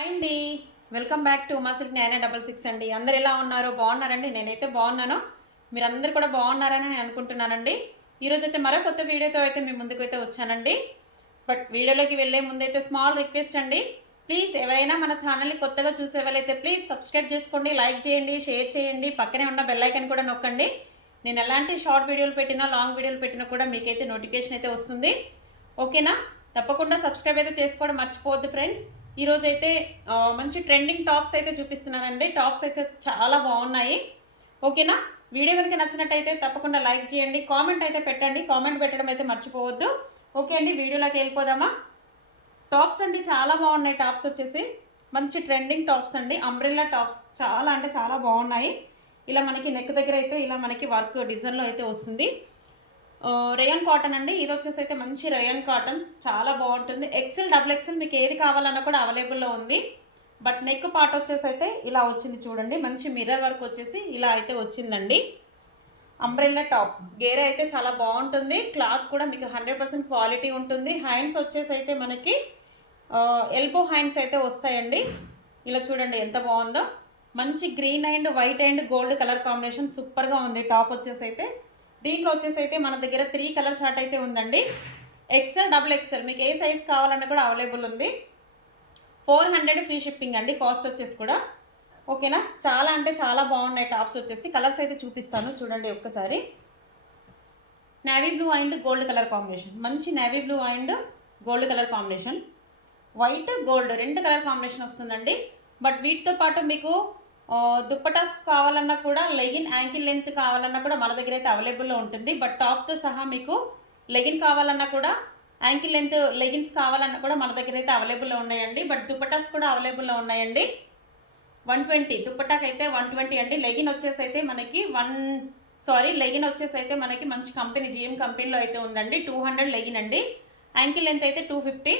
Hi అండి. Welcome back to మా silk nine double six అండి. అందరు ఎలా ఉన్నారు? బాగున్నారండి? నేనైతే బాగున్నాను. మీరందరూ కూడా బాగున్నారని నేను అనుకుంటున్నానండి. ఈరోజు అయితే మరో కొత్త వీడియోతో అయితే మీ ముందుకు అయితే వచ్చానండి. బట్ వీడియోలోకి వెళ్ళే ముందైతే స్మాల్ రిక్వెస్ట్ అండి. ప్లీజ్ ఎవరైనా మన ఛానల్ని కొత్తగా చూసే వాళ్ళైతే ప్లీజ్ సబ్స్క్రైబ్ చేసుకోండి లైక్ చేయండి షేర్ చేయండి. పక్కనే ఉన్న బెల్ ఐకన్ కూడా నొక్కండి. నేను ఎలాంటి షార్ట్ వీడియోలు పెట్టినా లాంగ్ వీడియోలు పెట్టినా కూడా మీకైతే నోటిఫికేషన్ అయితే వస్తుంది. ఓకేనా తప్పకుండా సబ్స్క్రైబ్ అయితే చేసుకోవడం మర్చిపోవద్దు ఫ్రెండ్స్ ఈరోజు అయితే మంచి ట్రెండింగ్ టాప్స్ అయితే చూపిస్తున్నానండి. టాప్స్ అయితే చాలా బాగున్నాయి. ఓకేనా? వీడియో కనుక నచ్చినట్టయితే తప్పకుండా లైక్ చేయండి. కామెంట్ అయితే పెట్టండి. కామెంట్ పెట్టడం అయితే మర్చిపోవద్దు. ఓకే అండి వీడియోలోకి వెళ్ళిపోదామా? టాప్స్ అండి చాలా బాగున్నాయి టాప్స్ వచ్చేసి. మంచి ట్రెండింగ్ టాప్స్ అండి. అంబ్రెల్లా టాప్స్ చాలా అంటే చాలా బాగున్నాయి. ఇలా మనకి నెక్ దగ్గర అయితే ఇలా మనకి వర్క్ డిజైన్లో అయితే వస్తుంది. రేయన్ కాటన్ అండి. ఇది వచ్చేసి అయితే మంచి రేయన్ కాటన్ చాలా బాగుంటుంది. ఎక్సెల్ డబుల్ ఎక్సెల్ మీకు ఏది కావాలన్నా కూడా అవైలబుల్లో ఉంది. బట్ నెక్ పార్ట్ వచ్చేసి అయితే ఇలా వచ్చింది చూడండి. మంచి మిర్రర్ వర్క్ వచ్చేసి ఇలా అయితే వచ్చిందండి. అంబ్రెల్లా టాప్ గేర్ అయితే చాలా బాగుంటుంది. క్లాత్ కూడా మీకు హండ్రెడ్ పర్సెంట్ క్వాలిటీ ఉంటుంది. హ్యాండ్స్ వచ్చేసి అయితే మనకి ఎల్బో హ్యాండ్స్ అయితే వస్తాయండి. ఇలా చూడండి ఎంత బాగుందో. మంచి green and white and gold colour combination సూపర్గా ఉంది. టాప్ వచ్చేసి అయితే దీంట్లో వచ్చేసి అయితే మన దగ్గర త్రీ కలర్ చార్ట్ అయితే ఉందండి. ఎక్సెల్ డబుల్ ఎక్సెల్ మీకు ఏ సైజ్ కావాలన్నా కూడా అవైలబుల్ ఉంది. ఫోర్ హండ్రెడ్ ఫ్రీ షిప్పింగ్ అండి. కాస్ట్ వచ్చేసి కూడా. ఓకేనా? చాలా అంటే చాలా బాగున్నాయి టాప్స్ వచ్చేసి. కలర్స్ అయితే చూపిస్తాను. చూడండి ఒక్కసారి. Navy blue and gold colour combination మంచి navy blue and gold colour combination white gold రెండు కలర్ కాంబినేషన్ వస్తుందండి. బట్ వీటితో పాటు మీకు దుప్పటాస్ కావాలన్నా కూడా లెగిన్ యాంకిల్ లెంత్ కావాలన్నా కూడా మన దగ్గర అయితే అవైలబుల్లో ఉంటుంది. బట్ టాప్తో సహా మీకు లెగిన్ కావాలన్నా కూడా యాంకిల్ లెంత్ లెగిన్స్ కావాలన్నా కూడా మన దగ్గర అయితే అవైలబుల్లో ఉన్నాయండి. బట్ దుప్పటాస్ కూడా అవైలబుల్లో ఉన్నాయండి. వన్ ట్వంటీ దుప్పటాకి అయితే వన్ ట్వంటీ అండి. లెగిన్ వచ్చేసి అయితే మనకి వన్ సారీ లెగిన్ వచ్చేసి అయితే మనకి మంచి కంపెనీ జిఎం కంపెనీలో అయితే ఉందండి. టూ హండ్రెడ్ లెగిన్ అండి. యాంకిల్ లెంత్ అయితే టూ ఫిఫ్టీ.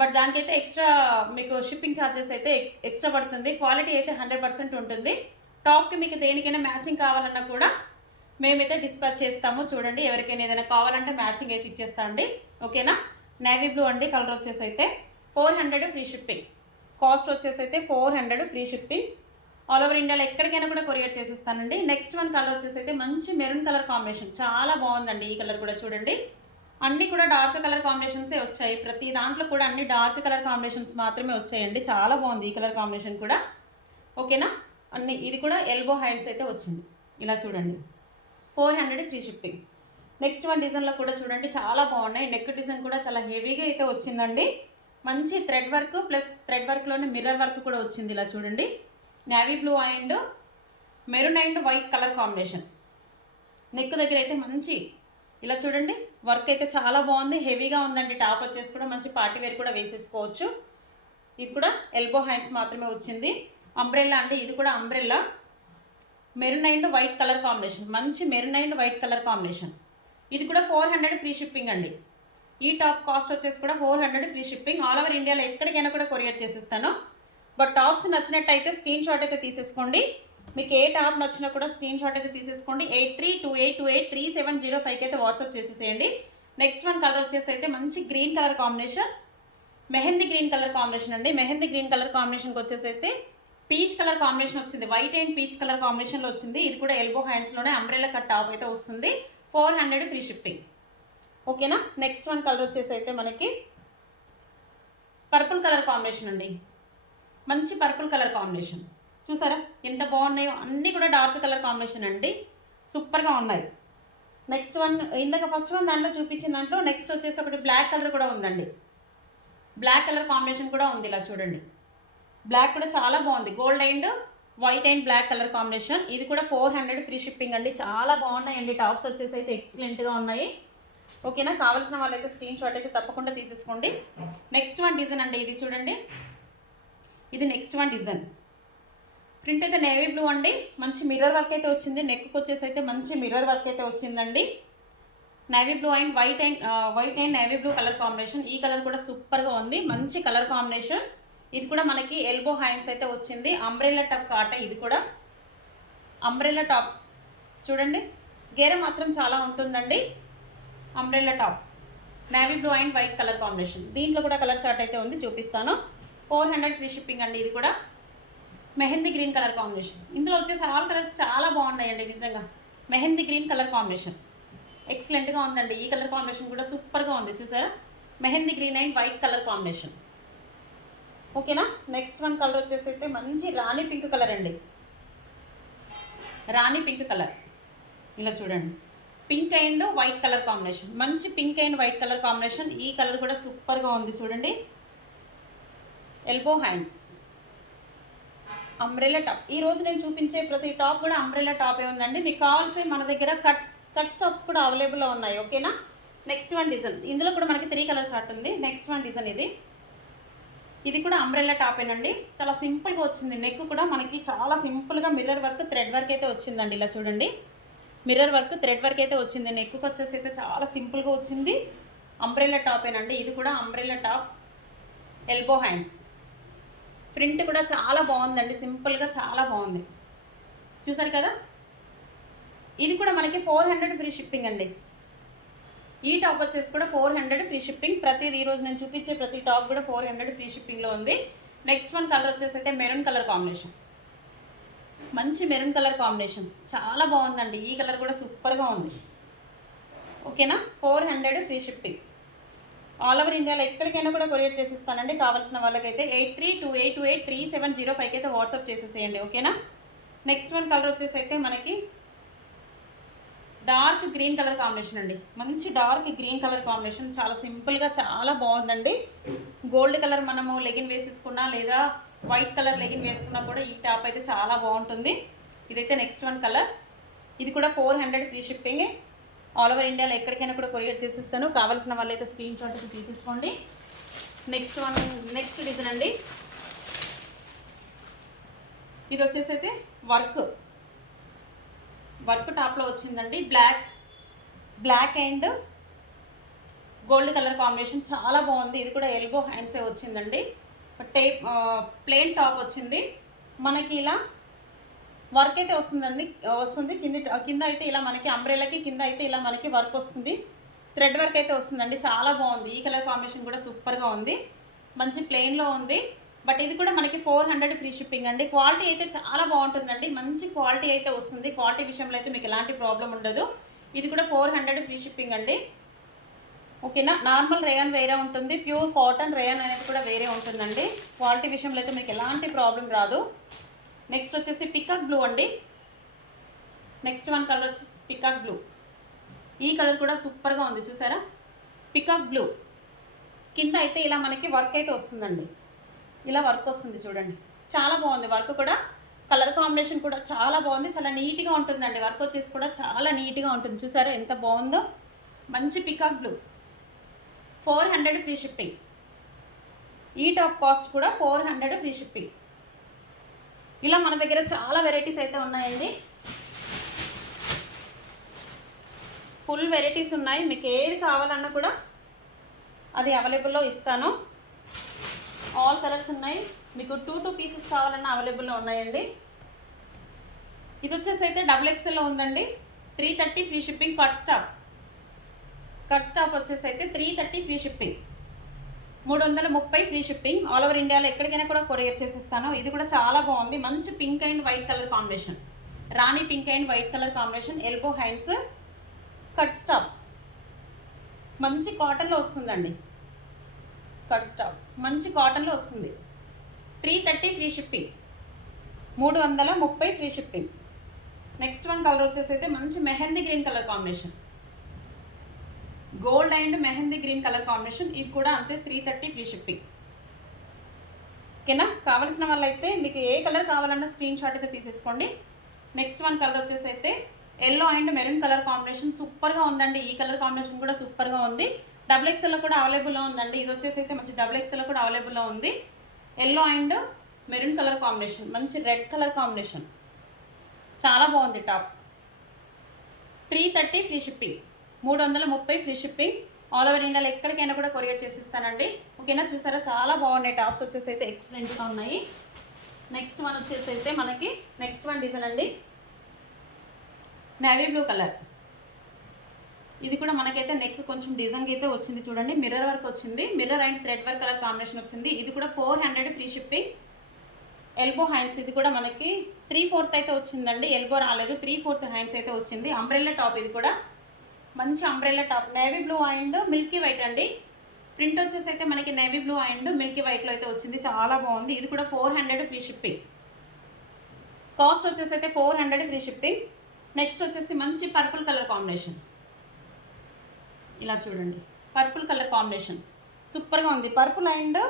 బట్ దానికైతే ఎక్స్ట్రా మీకు షిప్పింగ్ ఛార్జెస్ అయితే ఎక్స్ట్రా పడుతుంది. క్వాలిటీ అయితే హండ్రెడ్ పర్సెంట్ ఉంటుంది. టాప్కి మీకు దేనికైనా మ్యాచింగ్ కావాలన్నా కూడా మేమైతే డిస్పాచ్ చేస్తాము. చూడండి ఎవరికైనా ఏదైనా కావాలంటే మ్యాచింగ్ అయితే ఇచ్చేస్తా అండి. ఓకేనా? నేవీ బ్లూ అండి కలర్ వచ్చేసి అయితే four hundred free shipping. Cost వచ్చేసి అయితే four hundred free shipping. All over ఇండియాలో ఎక్కడికైనా కూడా కొరియర్ చేసేస్తానండి. నెక్స్ట్ వన్ కలర్ వచ్చేసి అయితే మంచి మెరూన్ కలర్ కాంబినేషన్. చాలా బాగుందండి ఈ కలర్ కూడా చూడండి. అన్నీ కూడా డార్క్ కలర్ కాంబినేషన్సే వచ్చాయి. ప్రతి దాంట్లో కూడా అన్ని డార్క్ కలర్ కాంబినేషన్స్ మాత్రమే వచ్చాయండి. చాలా బాగుంది ఈ కలర్ కాంబినేషన్ కూడా. ఓకేనా? అన్ని ఇది కూడా ఎల్బో హ్యాండ్స్ అయితే వచ్చింది. ఇలా చూడండి. Four hundred free shipping. Next one డిజైన్లో కూడా చూడండి. చాలా బాగున్నాయి. నెక్ డిజైన్ కూడా చాలా హెవీగా అయితే వచ్చిందండి. మంచి థ్రెడ్ వర్క్ ప్లస్ థ్రెడ్ వర్క్లోనే మిర్రర్ వర్క్ కూడా వచ్చింది ఇలా చూడండి. Navy blue and maroon and white colour combination. Neck దగ్గర అయితే మంచి ఇలా చూడండి. వర్క్ అయితే చాలా బాగుంది. హెవీగా ఉందండి. టాప్ వచ్చేసి కూడా మంచి పార్టీ వేర్ కూడా వేసేసుకోవచ్చు. ఇది కూడా ఎల్బో హ్యాండ్స్ మాత్రమే వచ్చింది. అంబ్రెల్లా అండి. ఇది కూడా umbrella. Maroon and white colour combination. మంచి maroon and white colour combination. ఇది కూడా ఫోర్ హండ్రెడ్ ఫ్రీ షిప్పింగ్ అండి. ఈ టాప్ కాస్ట్ వచ్చేసి కూడా four hundred free shipping. All over ఇండియాలో ఎక్కడికైనా కూడా కొరియర్ చేసేస్తాను. బట్ టాప్స్ నచ్చినట్టయితే స్క్రీన్ షాట్ అయితే తీసేసుకోండి. మీకు ఏ టాప్ నచ్చినా కూడా స్క్రీన్ షాట్ అయితే తీసేసుకోండి. Eight three two eight two eight three seven zero ఫైవ్కి అయితే వాట్సాప్ చేసేసేయండి. నెక్స్ట్ వన్ కలర్ వచ్చేసి అయితే మంచి green colour combination. Mehndi green colour combination అండి. మెహందీ గ్రీన్ కలర్ కాంబినేషన్కి వచ్చేసి అయితే పీచ్ కలర్ కాంబినేషన్ వచ్చింది. వైట్ అండ్ పీచ్ కలర్ కాంబినేషన్లో వచ్చింది. ఇది కూడా ఎల్బో హ్యాండ్స్లోనే అంబ్రెల్లా కట్ టాప్ అయితే వస్తుంది. Four hundred free shipping. ఓకేనా? నెక్స్ట్ వన్ కలర్ వచ్చేసి అయితే మనకి పర్పుల్ కలర్ కాంబినేషన్ అండి. మంచి పర్పుల్ కలర్ కాంబినేషన్. చూసారా? ఎంత బాగున్నాయో? అన్నీ కూడా డార్క్ కలర్ కాంబినేషన్ అండి. సూపర్గా ఉన్నాయి. నెక్స్ట్ వన్ ఇందాక ఫస్ట్ వన్ దాంట్లో చూపించిన దాంట్లో నెక్స్ట్ వచ్చేసి ఒకటి బ్లాక్ కలర్ కూడా ఉందండి. బ్లాక్ కలర్ కాంబినేషన్ కూడా ఉంది ఇలా చూడండి. బ్లాక్ కూడా చాలా బాగుంది. Gold and white and black colour combination. ఇది కూడా ఫోర్ హండ్రెడ్ ఫ్రీ షిప్పింగ్ అండి. చాలా బాగున్నాయండి. టాప్స్ వచ్చేసి అయితే ఎక్సలెంట్గా ఉన్నాయి. ఓకేనా? కావాల్సిన వాళ్ళైతే స్క్రీన్ షాట్ అయితే తప్పకుండా తీసేసుకోండి. నెక్స్ట్ వన్ డిజైన్ అండి. ఇది చూడండి. ఇది నెక్స్ట్ వన్ డిజైన్. ప్రింట్ అయితే నేవీ బ్లూ అండి. మంచి మిర్రర్ వర్క్ అయితే వచ్చింది. నెక్కి వచ్చేసి అయితే మంచి మిర్రర్ వర్క్ అయితే వచ్చిందండి. Navy blue and white and white and navy blue colour combination ఈ కలర్ కూడా సూపర్గా ఉంది. మంచి కలర్ కాంబినేషన్ ఇది కూడా మనకి ఎల్బో హ్యాండ్స్ అయితే వచ్చింది. అంబ్రెల్లా టాప్ కాట ఇది కూడా. అంబ్రెల్లా టాప్ చూడండి. గేర మాత్రం చాలా ఉంటుందండి. Umbrella top navy blue and white colour combination దీంట్లో కూడా కలర్ చార్ట్ అయితే ఉంది. చూపిస్తాను. ఫోర్ హండ్రెడ్ ఫ్రీ షిప్పింగ్ అండి ఇది కూడా. Mehndi green colour combination. ఇందులో వచ్చేసి ఆల్ కలర్స్ చాలా బాగున్నాయండి నిజంగా. Mehndi green colour combination. ఎక్సలెంట్గా ఉందండి. ఈ కలర్ కాంబినేషన్ కూడా సూపర్గా ఉంది చూసారా? Mehndi green and white colour combination. ఓకేనా? నెక్స్ట్ వన్ కలర్ వచ్చేసి అయితే మంచి రాణి పింక్ కలర్ అండి. Rani pink colour. ఇలా చూడండి. Pink and white colour combination. మంచి pink and white colour combination. ఈ కలర్ కూడా సూపర్గా ఉంది చూడండి. ఎల్బో హ్యాండ్స్ అంబ్రెలా టాప్ ఈ రోజు నేను చూపించే ప్రతి టాప్ కూడా అంబ్రెలా టాపే ఉందండి. మీకు కావాల్సిన మన దగ్గర కట్ కట్ టాప్స్ కూడా అవైలబుల్లో ఉన్నాయి. ఓకేనా నెక్స్ట్ వన్ డిజైన్ ఇందులో కూడా మనకి త్రీ కలర్ చార్ట్ ఉంది. నెక్స్ట్ వన్ డిజైన్ ఇది. ఇది కూడా అంబ్రెల్లా టాపేనండి చాలా సింపుల్గా వచ్చింది. నెక్ కూడా మనకి చాలా సింపుల్గా మిర్రర్ వర్క్ థ్రెడ్ వర్క్ అయితే వచ్చిందండి. ఇలా చూడండి. మిర్రర్ వర్క్ థ్రెడ్ వర్క్ అయితే వచ్చింది. నెక్కు వచ్చేసి అయితే చాలా సింపుల్గా వచ్చింది. అంబ్రెల్లా టాపేనండి ఇది కూడా umbrella top elbow hands print కూడా చాలా బాగుందండి సింపుల్గా చాలా బాగుంది. చూసారు కదా? ఇది కూడా మనకి ఫోర్ హండ్రెడ్ ఫ్రీ షిప్పింగ్ అండి. ఈ టాప్ వచ్చేసి కూడా ఫోర్ హండ్రెడ్ ఫ్రీ షిప్పింగ్. ప్రతిది ఈరోజు నేను చూపించే ప్రతి టాప్ కూడా ఫోర్ హండ్రెడ్ ఫ్రీ షిప్పింగ్లో ఉంది. నెక్స్ట్ వన్ కలర్ వచ్చేసి అయితే మెరూన్ కలర్ కాంబినేషన్. మంచి మెరూన్ కలర్ కాంబినేషన్. చాలా బాగుందండి. ఈ కలర్ కూడా సూపర్గా ఉంది. ఓకేనా? Four hundred free shipping. All over ఇండియాలో ఎక్కడికైనా కూడా కొరియర్ చేసిస్తానండి. కావాల్సిన వాళ్ళకైతే eight three two eight two eight three seven zero ఫైవ్కి అయితే వాట్సాప్ చేసేసేయండి. ఓకేనా? నెక్స్ట్ వన్ కలర్ వచ్చేసి అయితే మనకి డార్క్ గ్రీన్ కలర్ కాంబినేషన్ అండి. మంచి డార్క్ గ్రీన్ కలర్ కాంబినేషన్ చాలా సింపుల్గా చాలా బాగుందండి. గోల్డ్ కలర్ మనము లెగిన్ వేసేసుకున్నా లేదా వైట్ కలర్ లెగిన్ వేసుకున్నా కూడా ఈ టాప్ అయితే చాలా బాగుంటుంది. ఇదైతే నెక్స్ట్ వన్ కలర్ ఇది కూడా four hundred free shipping all over ఇండియాలో ఎక్కడికైనా కూడా కొరియర్ చేసిస్తాను. కావాల్సిన వాళ్ళైతే స్క్రీన్ షాట్ అయితే తీసేసుకోండి. నెక్స్ట్ వన్ నెక్స్ట్ డిజైన్ అండి. ఇది వచ్చేసి అయితే వర్క్. వర్క్ టాప్లో వచ్చిందండి. Black black and gold colour combination చాలా బాగుంది. ఇది కూడా ఎల్బో హ్యాండ్సే వచ్చిందండి. టేప్ ప్లేన్ టాప్ వచ్చింది. మనకి ఇలా వర్క్ అయితే వస్తుందండి వస్తుంది. కింద కింద అయితే ఇలా మనకి అంబ్రెలాకి కింద అయితే ఇలా మనకి వర్క్ వస్తుంది. థ్రెడ్ వర్క్ అయితే వస్తుందండి. చాలా బాగుంది. ఈ కలర్ కాంబినేషన్ కూడా సూపర్గా ఉంది. మంచి ప్లెయిన్లో ఉంది. బట్ ఇది కూడా మనకి ఫోర్ హండ్రెడ్ ఫ్రీ షిప్పింగ్ అండి. క్వాలిటీ అయితే చాలా బాగుంటుందండి. మంచి క్వాలిటీ అయితే వస్తుంది. క్వాలిటీ విషయంలో అయితే మీకు ఎలాంటి ప్రాబ్లం ఉండదు. ఇది కూడా ఫోర్ హండ్రెడ్ ఫ్రీ షిప్పింగ్ అండి. ఓకేనా నార్మల్ రేయన్ వేరే ఉంటుంది. ప్యూర్ కాటన్ రేయన్ అనేది కూడా వేరే ఉంటుందండి. క్వాలిటీ విషయంలో అయితే మీకు ఎలాంటి ప్రాబ్లం రాదు. నెక్స్ట్ వచ్చేసి పికాక్ బ్లూ అండి. నెక్స్ట్ వన్ కలర్ వచ్చేసి పికాక్ బ్లూ ఈ కలర్ కూడా సూపర్గా ఉంది చూసారా? పికాక్ బ్లూ కింద అయితే ఇలా మనకి వర్క్ అయితే వస్తుందండి. ఇలా వర్క్ వస్తుంది చూడండి. చాలా బాగుంది వర్క్ కూడా. కలర్ కాంబినేషన్ కూడా చాలా బాగుంది చాలా నీట్గా ఉంటుందండి. వర్క్ వచ్చేసి కూడా చాలా నీట్గా ఉంటుంది. చూసారా ఎంత బాగుందో? మంచి peacock blue four hundred free shipping ఈ టాప్ కాస్ట్ కూడా ఫోర్ హండ్రెడ్ ఫ్రీ షిప్పింగ్ ఇలా మన దగ్గర చాలా వెరైటీస్ అయితే ఉన్నాయండి. ఫుల్ వెరైటీస్ ఉన్నాయి. మీకు ఏది కావాలన్నా కూడా అది అవైలబుల్లో ఇస్తాను. ఆల్ కలర్స్ ఉన్నాయి. మీకు టూ టూ పీసెస్ కావాలన్నా అవైలబుల్లో ఉన్నాయండి. ఇది వచ్చేసి అయితే డబుల్ ఎక్స్ఎల్లో ఉందండి. Three thirty free shipping cut stop cut stop వచ్చేసి అయితే త్రీ థర్టీ ఫ్రీ షిప్పింగ్ మూడు వందల ముప్పై ఫ్రీ షిప్పింగ్. ఆల్ ఓవర్ ఇండియాలో ఎక్కడికైనా కూడా కొరియర్ చేసేస్తాను. ఇది కూడా చాలా బాగుంది. మంచి pink and white colour combination rani pink and white colour combination elbow hands cut stop మంచి కాటన్లో వస్తుందండి. కట్ స్టాప్ మంచి కాటన్లో వస్తుంది. త్రీ థర్టీ ఫ్రీ షిప్పింగ్ మూడు వందల ముప్పై free shipping next one colour వచ్చేసి అయితే మంచి mehndi green colour combination gold and mehndi green colour combination. ఇది కూడా అంతే త్రీ థర్టీ ఫ్రీ షిప్పింగ్ ఓకేనా? కావాల్సిన వాళ్ళైతే మీకు ఏ కలర్ కావాలన్నా స్క్రీన్ షాట్ అయితే తీసేసుకోండి. నెక్స్ట్ వన్ కలర్ వచ్చేసి అయితే yellow and maroon colour combination. సూపర్గా ఉందండి. ఈ కలర్ కాంబినేషన్ కూడా సూపర్గా ఉంది. డబుల్ ఎక్స్ఎల్లో కూడా అవైలబుల్లో ఉందండి. ఇది వచ్చేసి అయితే మంచి డబుల్ ఎక్స్ఎల్లో కూడా అవైలబుల్లో ఉంది. Yellow and maroon colour combination. మంచి రెడ్ కలర్ కాంబినేషన్. చాలా బాగుంది top. Three thirty free shipping మూడు వందల ముప్పై ఫ్రీ షిప్పింగ్. ఆల్ ఓవర్ ఇండియాలో ఎక్కడికైనా కూడా కొరియర్ చేసిస్తానండి. ఓకేనా? చూసారా? చాలా బాగున్నాయి. టాప్స్ వచ్చేసి అయితే ఎక్సలెంట్గా ఉన్నాయి. నెక్స్ట్ వన్ వచ్చేసి అయితే మనకి నెక్స్ట్ వన్ డిజైన్ అండి. నేవీ బ్లూ కలర్ ఇది కూడా మనకైతే నెక్ కొంచెం డిజైన్గా అయితే వచ్చింది చూడండి. మిర్రర్ వర్క్ వచ్చింది. Mirror and thread work colour combination వచ్చింది. ఇది కూడా four hundred free shipping elbow hands ఇది కూడా మనకి త్రీ ఫోర్త్ అయితే వచ్చిందండి. ఎల్బో రాలేదు. త్రీ ఫోర్త్ హ్యాండ్స్ అయితే వచ్చింది. అంబ్రెల్లా టాప్ ఇది కూడా మంచి umbrella top navy blue and milky white అండి. ప్రింట్ వచ్చేసి అయితే మనకి నేవీ బ్లూ అండ్ మిల్కీ వైట్లో అయితే వచ్చింది. చాలా బాగుంది. ఇది కూడా four hundred free shipping cost వచ్చేసి అయితే four hundred free shipping next వచ్చేసి మంచి పర్పుల్ కలర్ కాంబినేషన్ ఇలా చూడండి. పర్పుల్ కలర్ కాంబినేషన్ సూపర్గా ఉంది. Purple and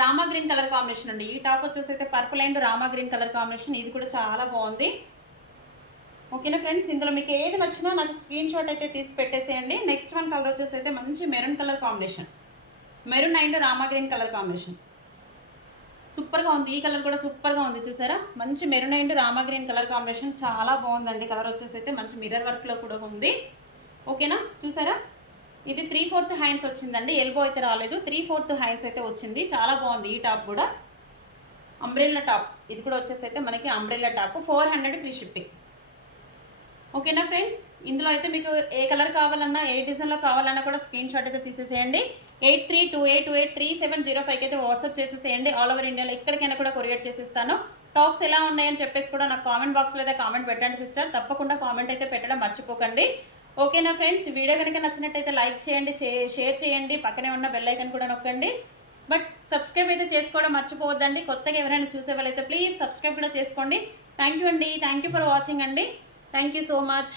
rama green colour combination అండి. ఈ టాప్ వచ్చేసి అయితే purple and rama green colour combination ఇది కూడా చాలా బాగుంది. ఓకేనా ఫ్రెండ్స్? ఇందులో మీకు ఏది నచ్చినా నాకు స్క్రీన్ షాట్ అయితే తీసి పెట్టేసేయండి. నెక్స్ట్ వన్ కలర్ వచ్చేసి అయితే మంచి maroon colour combination maroon and rama green colour combination సూపర్గా ఉంది. ఈ కలర్ కూడా సూపర్గా ఉంది చూసారా? మంచి maroon and rama green colour combination చాలా బాగుందండి. కలర్ వచ్చేసి అయితే మంచి మిర్రర్ వర్క్లో కూడా ఉంది. ఓకేనా? చూసారా? ఇది త్రీ ఫోర్త్ హ్యాండ్స్ వచ్చిందండి. ఎల్బో అయితే రాలేదు. త్రీ ఫోర్త్ హ్యాండ్స్ అయితే వచ్చింది. చాలా బాగుంది. ఈ టాప్ కూడా. అంబ్రెల్లా టాప్ ఇది కూడా వచ్చేసి అయితే మనకి umbrella top four hundred free shipping ఓకేనా ఫ్రెండ్స్? ఇందులో అయితే మీకు ఏ కలర్ కావాలన్నా ఏ డిజైన్లో కావాలన్నా కూడా స్క్రీన్ షాట్ అయితే తీసేసేయండి. Eight three two eight two eight three seven zero ఫైవ్కి అయితే వాట్సాప్ చేసేసేయండి. ఆల్ ఓవర్ ఇండియాలో ఎక్కడికైనా కూడా కొరియర్ చేసేస్తాను. టాప్స్ ఎలా ఉన్నాయని చెప్పేసి కూడా నాకు కామెంట్ బాక్స్లో అయితే కామెంట్ పెట్టండి సిస్టర్ తప్పకుండా కామెంట్ అయితే పెట్టడం మర్చిపోకండి. ఓకేనా ఫ్రెండ్స్? వీడియో కనుక నచ్చినట్టయితే లైక్ చేయండి షేర్ చేయండి. పక్కనే ఉన్న బెల్ ఐకన్ కూడా నొక్కండి. బట్ సబ్స్క్రైబ్ అయితే చేసుకోవడం మర్చిపోవద్దండి. కొత్తగా ఎవరైనా చూసే వాళ్ళైతే ప్లీజ్ సబ్స్క్రైబ్ కూడా చేసుకోండి. థ్యాంక్ యూ అండి. థ్యాంక్ యూ ఫర్ వాచింగ్ అండి. Thank you so much